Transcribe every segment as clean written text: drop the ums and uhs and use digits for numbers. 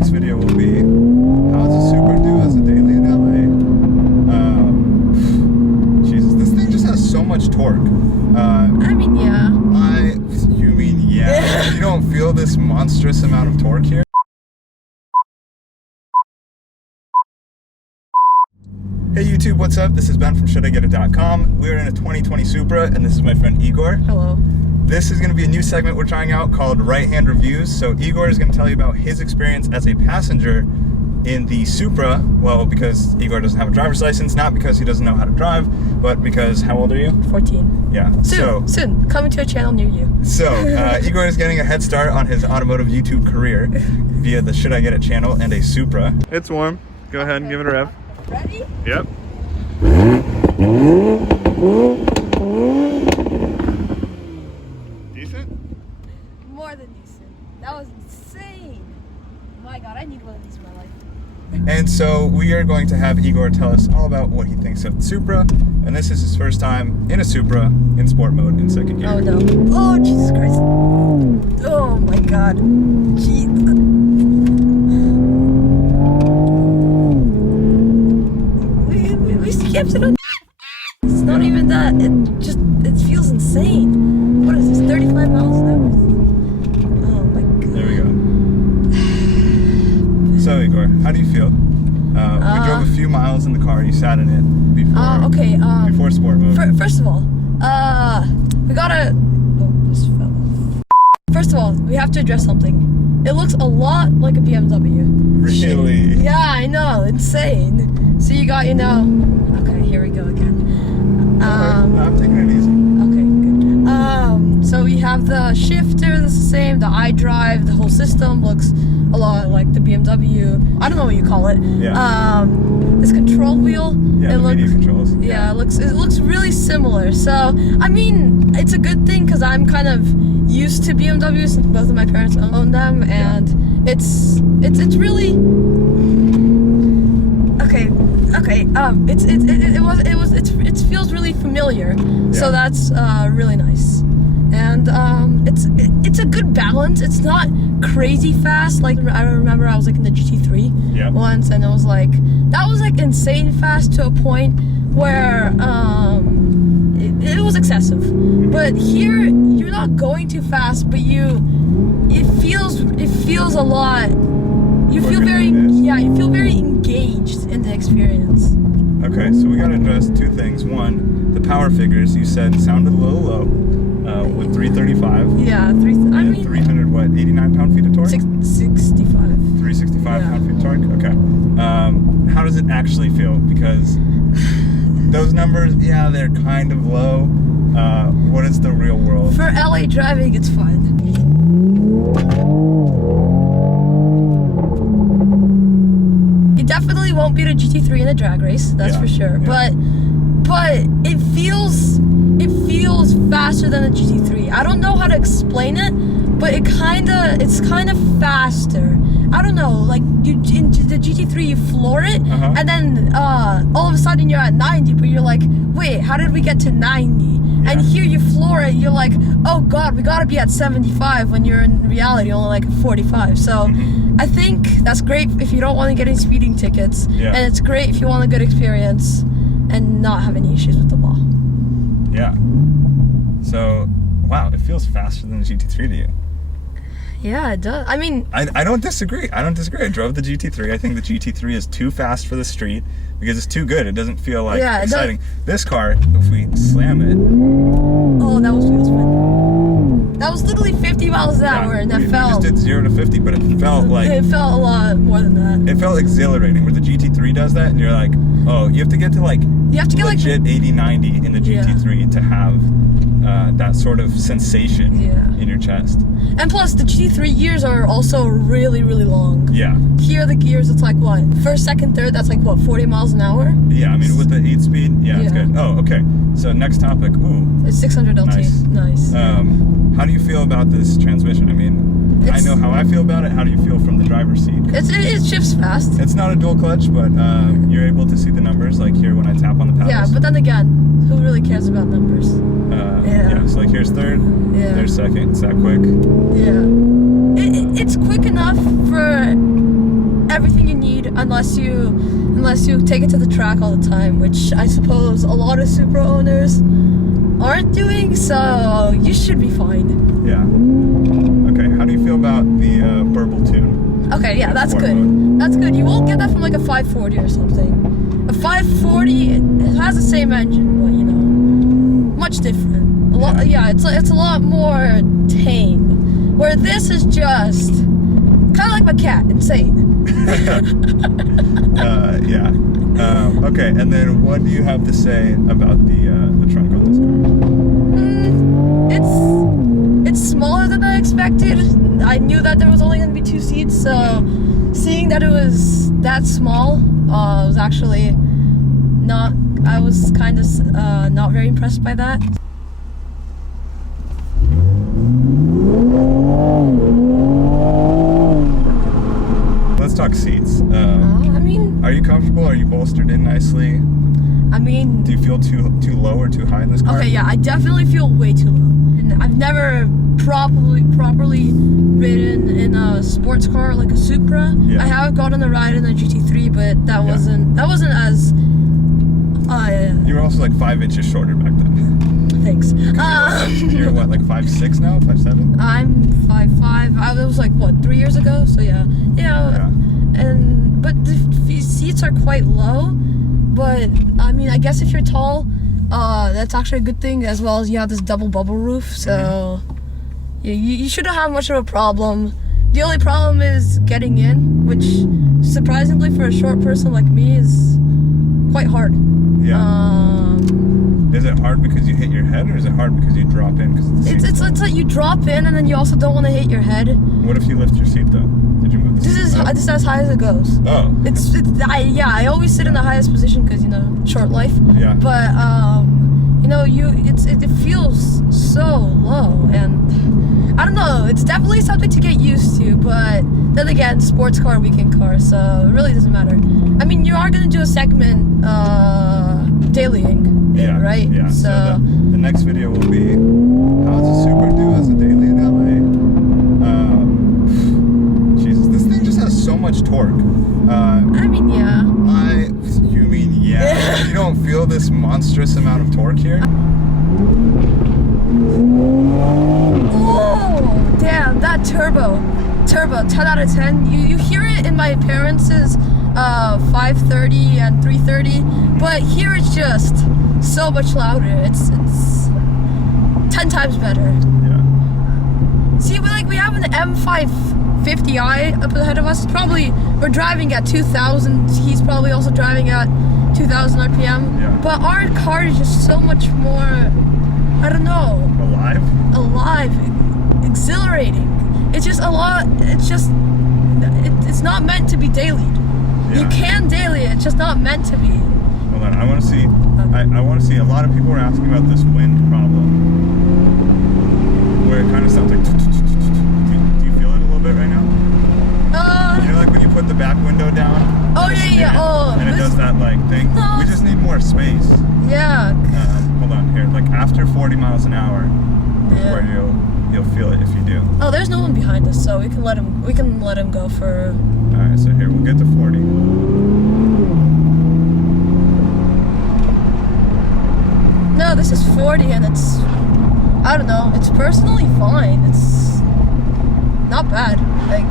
next video will be how does a Supra do as a daily in LA? Jesus, this thing just has so much torque. I mean, yeah. You mean yeah? You don't feel this monstrous amount of torque here? Hey YouTube, what's up? This is Ben from ShouldIGetIt.com. We're in a 2020 Supra, and this is my friend Igor. Hello. This is going to be a new segment we're trying out called Right Hand Reviews. So Igor is going to tell you about his experience as a passenger in the Supra. Well, because Igor doesn't have a driver's license, not because he doesn't know how to drive, but because, how old are you? 14. Yeah. Soon. Coming to a channel near you. So, Igor is getting a head start on his automotive YouTube career via the Should I Get It channel and a Supra. It's warm. Go ahead and give it a rev. Ready? Yep. Decent? More than decent. That was insane. My God, I need one of these in my life. And so we are going to have Igor tell us all about what he thinks of the Supra. And this is his first time in a Supra in sport mode in second gear. Oh no. Oh, Jesus Christ. Oh my God. Jeez. We skipped it on. It's not even that. It feels insane. What is this? 35 miles an hour? Oh my God. There we go. So Igor, how do you feel? We drove a few miles in the car. You sat in it before. Okay. Before sport mode. First of all, we gotta. Oh, this fell off. First of all, we have to address something. It looks a lot like a BMW. Really? Yeah, I know. Insane. So you got, okay, here we go again. I'm taking it easy. Okay, good. So we have the shifter, that's the same, the iDrive, the whole system looks a lot like the BMW. I don't know what you call it. Yeah. This control wheel. Yeah, the media controls. Yeah, it looks really similar. So, I mean, it's a good thing because I'm kind of used to BMWs since both of my parents own them, and it's really okay. It feels really familiar, so that's really nice, and it's a good balance. It's not crazy fast. Like I remember I was like in the GT3 once, and that was like insane fast to a point where it was excessive. But here you're not going too fast, but it feels a lot. You feel very engaged in the experience. Okay, so we gotta address two things. One, the power figures you said sounded a little low with 335. Yeah, 300 what? 89 pound-feet of torque. 65. 365 pound-feet of torque. Okay. How does it actually feel? Because those numbers, yeah, they're kind of low. What is the real world? For LA driving, it's fun. You definitely won't beat a GT3 in a drag race, that's for sure. Yeah. But it feels faster than a GT3. I don't know how to explain it, but it's kind of faster. I don't know, like into the GT3 you floor it, and then all of a sudden you're at 90, but you're like, wait, how did we get to 90? Yeah. And here you floor it, you're like, oh God, we gotta be at 75, when you're in reality only like 45. So I think that's great if you don't want to get any speeding tickets, and it's great if you want a good experience and not have any issues with the law. Yeah. So, wow, it feels faster than the GT3 to you. Yeah, it does. I mean, I don't disagree. I drove the GT3. I think the GT3 is too fast for the street because it's too good. It doesn't feel like exciting. This car, if we slam it. Oh, that was wheel spin. That was literally 50 miles an hour, and that felt. We just did 0 to 50, but it felt like. It felt a lot more than that. It felt exhilarating. Where the GT3 does that, and you're like, oh, you have to get to like. You have to get legit 80, 90 in the GT3 to have that sort of sensation in your chest. And plus, the GT3 gears are also really, really long. Yeah. Here, the gears, it's like what? First, second, third, that's like what, 40 miles an hour? Yeah, I mean, with the 8-speed, it's good. Oh, okay. So, next topic. Ooh. It's 600 LT. Nice. How do you feel about this transmission? I mean, I know how I feel about it. How do you feel from the driver's seat? It shifts fast. It's not a dual clutch, but you're able to see the numbers, like here when I tap on the pedals. Yeah, but then again, who really cares about numbers? So like here's third, there's second. It's that quick. Yeah. It's quick enough for unless you take it to the track all the time, which I suppose a lot of Supra owners aren't doing, so you should be fine. Yeah. Okay, how do you feel about the burble tune? Okay, yeah, that's Sport good. mode. That's good. You won't get that from like a 540 or something. A 540, it has the same engine, but you know, much different. It's a lot more tame. Where this is just kind of like my cat, insane. Yeah. Okay, and then what do you have to say about the trunk on this car? It's smaller than I expected. I knew that there was only going to be 2 seats, so seeing that it was that small was actually not. I was kind of not very impressed by that. Let's talk seats. I mean, are you comfortable? Are you bolstered in nicely? I mean, do you feel too low or too high in this car? Okay, yeah, I definitely feel way too low, and I've never properly ridden in a sports car like a Supra. Yeah. I have gotten a ride in a GT3, but that wasn't as. You were also like 5 inches shorter back then. Thanks. You're what, like 5'6" now? 5'7"? I'm 5'5". I was like, what, 3 years ago? So yeah. But the seats are quite low. But I mean, I guess if you're tall, that's actually a good thing. As well as you have this double bubble roof, so you shouldn't have much of a problem. The only problem is getting in, which surprisingly for a short person like me is quite hard. Yeah. Is it hard because you hit your head, or is it hard because you drop in? It's like you drop in, and then you also don't want to hit your head. What if you lift your seat though? Did you move the seat? This is as high as it goes. Oh. I always sit in the highest position because, you know, short life. Yeah. But you know, it feels so low, and I don't know. It's definitely something to get used to, but then again, sports car, weekend car, so it really doesn't matter. I mean, you are gonna do a segment dailying. Yeah, right? Yeah. So the next video will be how does a Supra do as a daily in LA? Jesus, this thing just has so much torque. I mean, yeah. You mean yeah? You don't feel this monstrous amount of torque here? Oh, damn! That turbo, 10 out of 10. You hear it in my parents' 530 and 330, but here it's just so much louder. It's 10 times better. Yeah. See, we have an M550i up ahead of us. We're driving at 2,000. He's probably also driving at 2,000 RPM. Yeah. But our car is just so much more, I don't know. Alive, exhilarating. It's just a lot. It's not meant to be dailied. Yeah. You can daily it, it's just not meant to be. Hold on, I want to see. I want to see. A lot of people were asking about this wind problem, where it kind of sounds like. Do you feel it a little bit right now? You know, like when you put the back window down. Oh yeah. Oh. And it does that like thing. No. We just need more space. Yeah. Hold on here. Like after 40 miles an hour, Yeah. where you'll feel it if you do. Oh, there's no one behind us, so we can let him go for. All right, so here we'll get to 40. No, this is 40, and it's, I don't know, it's personally fine. It's not bad. Like,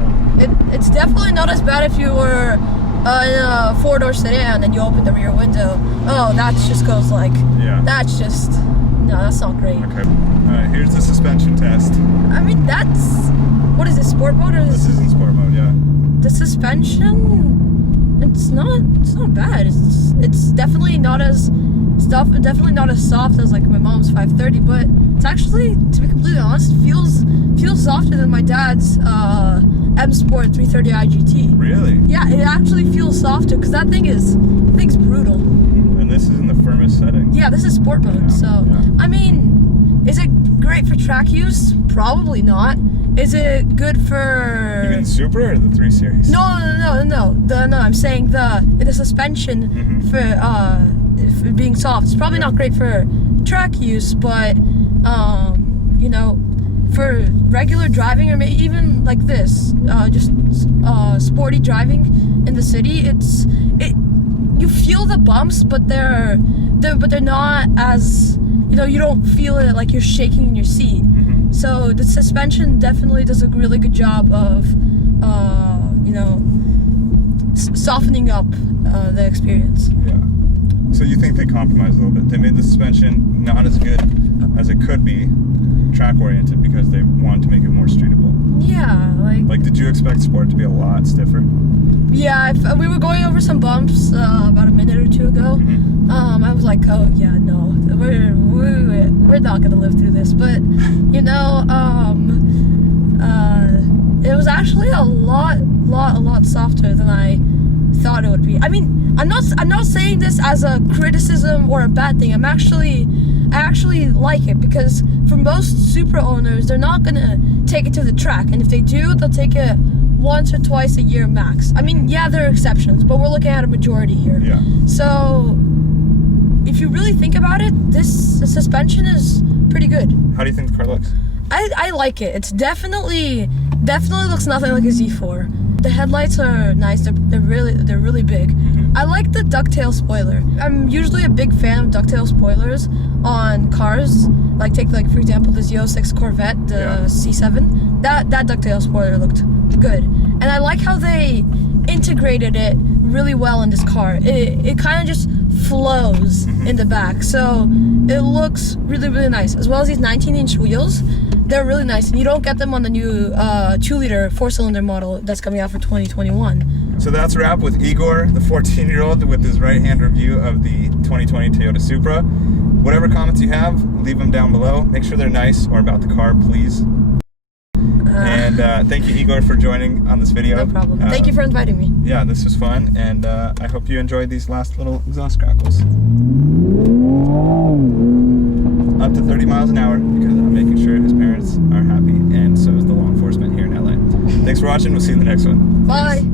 it's definitely not as bad if you were in a 4-door sedan and you open the rear window. Oh, that just goes like, Yeah. that's just, no, that's not great. Okay. All right, here's the suspension test. I mean, what is this, sport mode? Or This is in sport mode, yeah. The suspension, it's not bad. It's definitely not as soft as like my mom's 530, but it's actually, to be completely honest, feels softer than my dad's M Sport 330i GT. Really? Yeah, it actually feels softer because that thing's brutal. And this is in the firmest setting. Yeah, this is sport mode. Yeah, So yeah. I mean, is it great for track use? Probably not. Is it good for? You mean Supra or the 3 Series? No. I'm saying the suspension for being soft. It's probably not great for track use, but you know, for regular driving, or maybe even like this, just sporty driving in the city, you feel the bumps, but they're not as, you don't feel it like you're shaking in your seat. So the suspension definitely does a really good job of softening up the experience. Yeah. So you think they compromised a little bit? They made the suspension not as good as it could be, track oriented, because they wanted to make it more streetable. Yeah, like did you expect Sport to be a lot stiffer? Yeah, we were going over some bumps about a minute or two ago. I was like, oh yeah, no, we're not gonna live through this. But it was actually a lot softer than I thought it would be. I mean, I'm not saying this as a criticism or a bad thing. I actually like it, because for most Supra owners, they're not gonna take it to the track, and if they do, they'll take it once or twice a year max. I mean, yeah, there are exceptions, but we're looking at a majority here. Yeah. So if you really think about it, this suspension is pretty good. How do you think the car looks? I like it. It's definitely looks nothing like a Z4. The headlights are nice. They're really big. I like the Ducktail spoiler. I'm usually a big fan of Ducktail spoilers on cars. Like for example this 06 Corvette, the C7. That Ducktail spoiler looked good, and I like how they integrated it really well in this car. It kind of just flows in the back, so it looks really nice. As well as these 19-inch wheels, they're really nice, and you don't get them on the new 2-liter 4-cylinder model that's coming out for 2021. So that's a wrap with Igor, the 14-year-old, with his right-hand review of the 2020 Toyota Supra. Whatever comments you have, leave them down below. Make sure they're nice or about the car, please. And thank you, Igor, for joining on this video. No problem. Thank you for inviting me. Yeah, this was fun, and I hope you enjoyed these last little exhaust crackles. Up to 30 miles an hour, because I'm making sure his parents are happy, and so is the law enforcement here in LA. Thanks for watching. We'll see you in the next one. Bye.